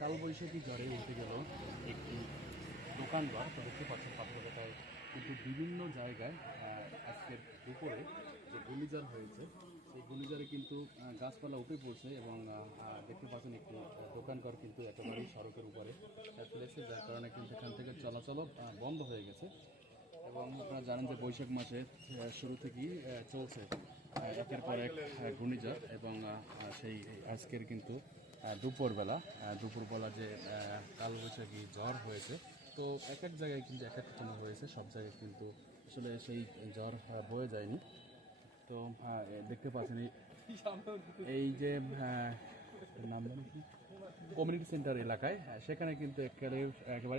কালবৈশাখী ঝড়ে উঠে গেল একটি দোকানঘর। তো দেখতে পাচ্ছেন পাথরঘাটায় কিন্তু বিভিন্ন জায়গায় আজকের দুপুরে যে ঘূর্ণিঝড় হয়েছে সেই ঘূর্ণিঝড়ে কিন্তু গাছপালা উঠে পড়ছে এবং দেখতে পাচ্ছেন একটি দোকানঘর কিন্তু একেবারেই সড়কের উপরে ফেলেছে, যার কারণে কিন্তু এখান থেকে চলাচলও বন্ধ হয়ে গেছে। এবং আপনারা জানেন যে বৈশাখ মাসের শুরু থেকেই চলছে একের পর এক ঘূর্ণিঝড় এবং সেই আজকের কিন্তু দুপুরবেলা যে কালবৈশাখী ঝড় হয়েছে, তো এক এক জায়গায় কিন্তু এক এক রকম হয়েছে, সব জায়গায় কিন্তু আসলে সেই ঝড় বয়ে যায়নি। তো দেখতে পাচ্ছেন এই যে নাম জানি কি কমিউনিটি সেন্টার এলাকায়, সেখানে কিন্তু একেবারে